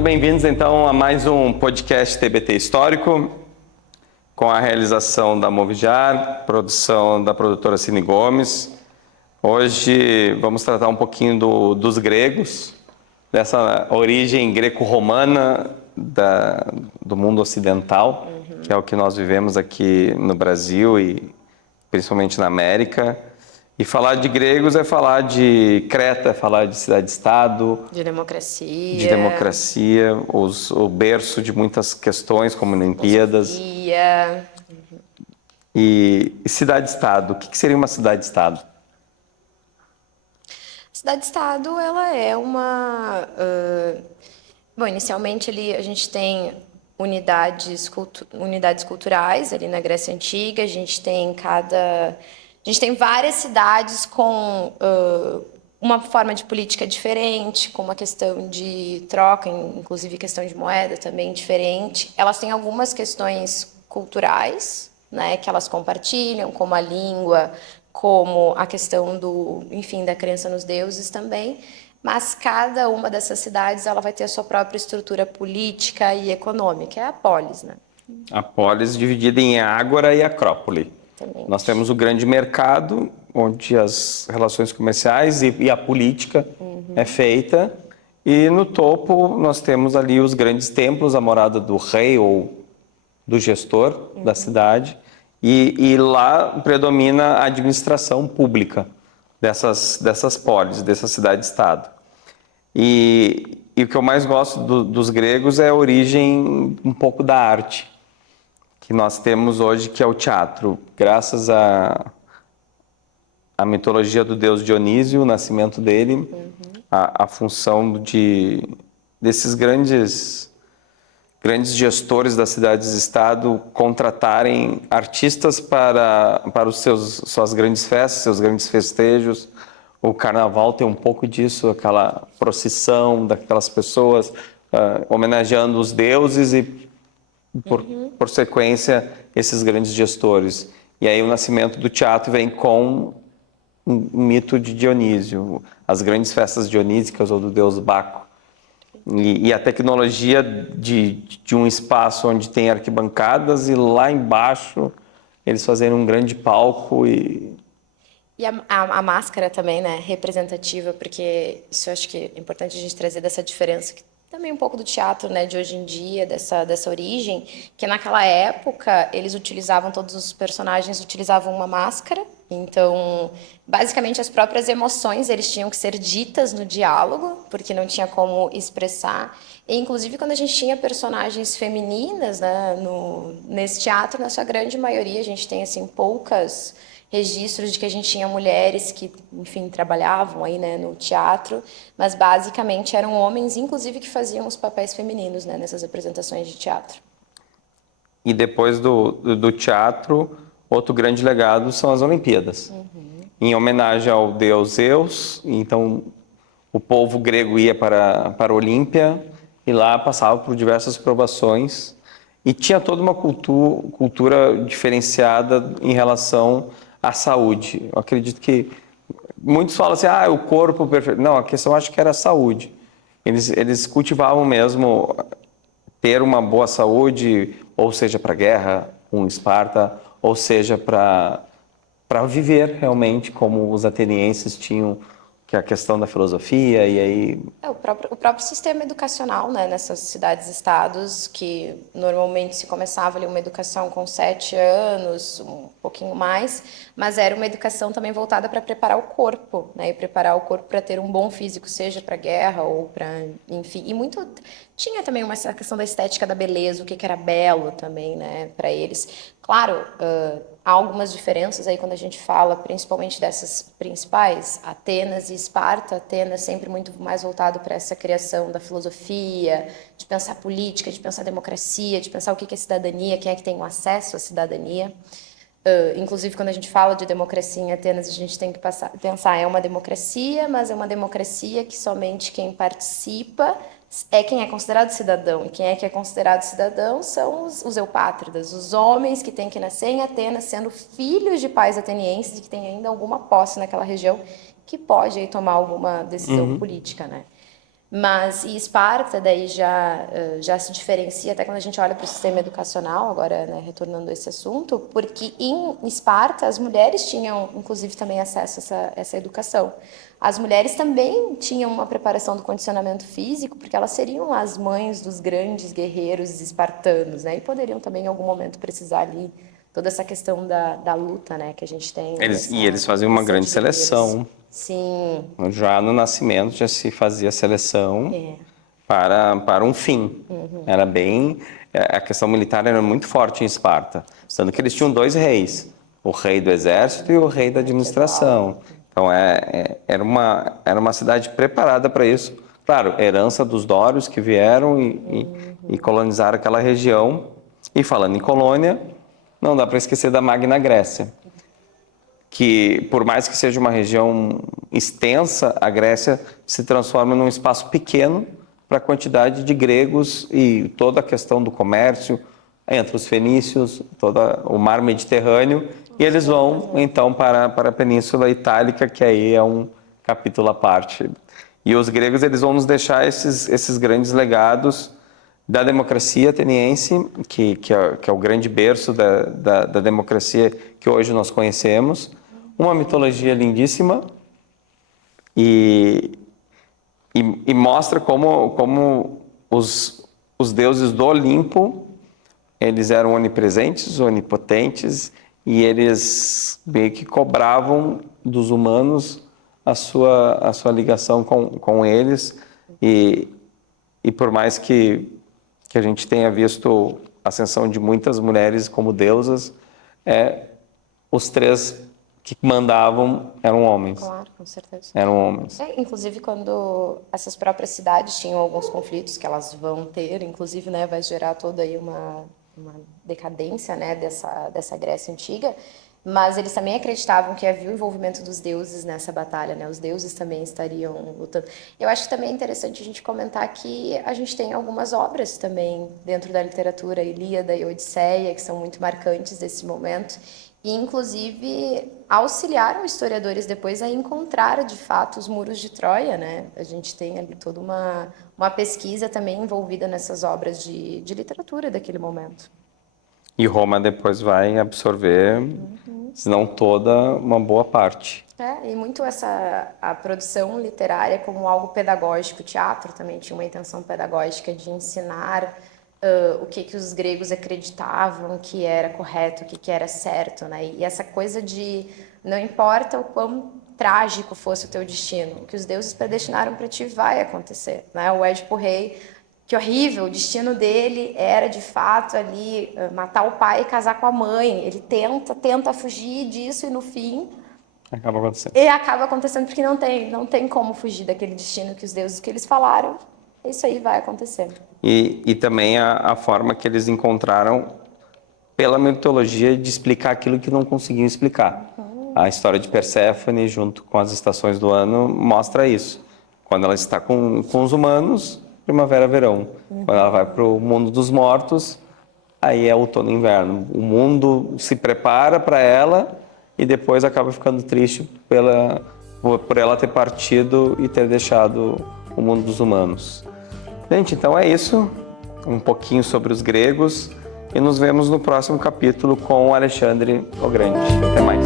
Sejam bem-vindos então a mais um podcast TBT Histórico, com a realização da Movijar, produção da produtora Cine Gomes. Hoje vamos tratar um pouquinho dos gregos, dessa origem greco-romana do mundo ocidental, que é o que nós vivemos aqui no Brasil e principalmente na América. E falar de gregos é falar de Creta, é falar de cidade-estado, de democracia, o berço de muitas questões, como Olimpíadas. Filosofia. E cidade-estado, o que seria uma cidade-estado? Cidade-estado, ela é uma... Bom, inicialmente ali a gente tem unidades culturais ali na Grécia Antiga, a gente tem várias cidades com uma forma de política diferente, com uma questão de troca, inclusive questão de moeda também diferente. Elas têm algumas questões culturais, né, que elas compartilham, como a língua, como a questão da crença nos deuses também. Mas cada uma dessas cidades ela vai ter a sua própria estrutura política e econômica, é a polis, né? A polis dividida em ágora e acrópole. Exatamente. Nós temos o grande mercado, onde as relações comerciais e a política é feita. E no topo nós temos ali os grandes templos, a morada do rei ou do gestor da cidade. E lá predomina a administração pública dessas polis, dessa cidade-estado. E o que eu mais gosto dos gregos é a origem um pouco da arte que nós temos hoje, que é o teatro. Graças à mitologia do deus Dionísio, o nascimento dele, a função desses grandes gestores das cidades-estado contratarem artistas para suas grandes festas, seus grandes festejos. O carnaval tem um pouco disso, aquela procissão daquelas pessoas homenageando os deuses e, por sequência, esses grandes gestores. E aí o nascimento do teatro vem com um mito de Dionísio, as grandes festas dionísicas ou do deus Baco. E a tecnologia de um espaço onde tem arquibancadas e lá embaixo eles fazerem um grande palco E a máscara também, né, representativa, porque isso eu acho que é importante a gente trazer dessa diferença, que também um pouco do teatro, né, de hoje em dia, dessa origem, que naquela época todos os personagens utilizavam uma máscara, então, basicamente as próprias emoções eles tinham que ser ditas no diálogo, porque não tinha como expressar, e inclusive quando a gente tinha personagens femininas, né, nesse teatro, na sua grande maioria, a gente tem, assim, poucas registros de que a gente tinha mulheres que, enfim, trabalhavam aí, né, no teatro, mas basicamente eram homens, inclusive, que faziam os papéis femininos, né, nessas apresentações de teatro. E depois do teatro, outro grande legado são as Olimpíadas. Em homenagem ao deus Zeus, então o povo grego ia para a Olímpia e lá passava por diversas provações e tinha toda uma cultura diferenciada em relação à saúde. Eu acredito que muitos falam assim, o corpo perfeito. Não, a questão acho que era a saúde. Eles cultivavam mesmo ter uma boa saúde, ou seja, para a guerra, com Esparta, ou seja, para viver realmente como os atenienses tinham, que é a questão da filosofia, e aí... O próprio sistema educacional, né, nessas cidades-estados, que normalmente se começava ali uma educação com 7 anos, um pouquinho mais, mas era uma educação também voltada para preparar o corpo, né, e preparar o corpo para ter um bom físico, seja para guerra ou para, enfim, e muito... Tinha também essa questão da estética da beleza, o que era belo também, né, para eles. Claro, há algumas diferenças aí quando a gente fala, principalmente dessas principais, Atenas e Esparta. Atenas sempre muito mais voltado para essa criação da filosofia, de pensar política, de pensar democracia, de pensar o que é cidadania, quem é que tem o acesso à cidadania. Inclusive, quando a gente fala de democracia em Atenas, a gente tem que pensar, é uma democracia, mas é uma democracia que somente quem participa é quem é considerado cidadão. E quem é que é considerado cidadão são os eupátridas, os homens que têm que nascer em Atenas, sendo filhos de pais atenienses e que têm ainda alguma posse naquela região, que pode aí tomar alguma decisão política, né? Mas, e Esparta daí já se diferencia, até quando a gente olha para o sistema educacional, agora, né, retornando a esse assunto, porque em Esparta as mulheres tinham, inclusive, também acesso a essa educação. As mulheres também tinham uma preparação do condicionamento físico, porque elas seriam as mães dos grandes guerreiros espartanos, né, e poderiam também, em algum momento, precisar ali toda essa questão da luta, né, que a gente tem. Eles faziam uma grande seleção. Sim. Já no nascimento já se fazia seleção para um fim. Era bem... A questão militar era muito forte em Esparta. Tanto que eles tinham 2 reis. O rei do exército e o rei da administração. Então era uma cidade preparada para isso. Claro, herança dos dórios que vieram e colonizaram aquela região. E falando em colônia, não dá para esquecer da Magna Grécia, que por mais que seja uma região extensa, a Grécia se transforma num espaço pequeno para a quantidade de gregos e toda a questão do comércio entre os fenícios, todo o mar Mediterrâneo, e eles vão então para a Península Itálica, que aí é um capítulo à parte. E os gregos eles vão nos deixar esses grandes legados da democracia ateniense, que é o grande berço da democracia que hoje nós conhecemos, uma mitologia lindíssima e mostra como os deuses do Olimpo, eles eram onipresentes, onipotentes, e eles meio que cobravam dos humanos a sua ligação com eles, e por mais que a gente tenha visto a ascensão de muitas mulheres como deusas, os 3 que mandavam eram homens. Claro, com certeza. Eram homens. Inclusive, quando essas próprias cidades tinham alguns conflitos que elas vão ter, inclusive, né, vai gerar toda aí uma decadência, né, dessa Grécia antiga, mas eles também acreditavam que havia o envolvimento dos deuses nessa batalha, né? Os deuses também estariam lutando. Eu acho que também é interessante a gente comentar que a gente tem algumas obras também dentro da literatura, Ilíada e Odisseia, que são muito marcantes desse momento, e inclusive auxiliaram historiadores depois a encontrar de fato os muros de Troia, né? A gente tem ali toda uma pesquisa também envolvida nessas obras de literatura daquele momento. E Roma depois vai absorver, se não toda, uma boa parte. E muito a produção literária como algo pedagógico. O teatro também tinha uma intenção pedagógica de ensinar o que os gregos acreditavam que era correto, o que era certo, né? E essa coisa de não importa o quão trágico fosse o teu destino, o que os deuses predestinaram para ti vai acontecer, né? O Édipo Rei, que horrível, o destino dele era de fato ali matar o pai e casar com a mãe. Ele tenta fugir disso e no fim acaba acontecendo. E acaba acontecendo porque não tem como fugir daquele destino que os deuses que eles falaram. Isso aí vai acontecer. E também a forma que eles encontraram pela mitologia de explicar aquilo que não conseguiam explicar. A história de Perséfone junto com as estações do ano mostra isso. Quando ela está com os humanos, primavera, verão. Quando ela vai para o mundo dos mortos, aí é outono e inverno. O mundo se prepara para ela e depois acaba ficando triste por ela ter partido e ter deixado o mundo dos humanos. Gente, então é isso. Um pouquinho sobre os gregos. E nos vemos no próximo capítulo com o Alexandre o Grande. Até mais.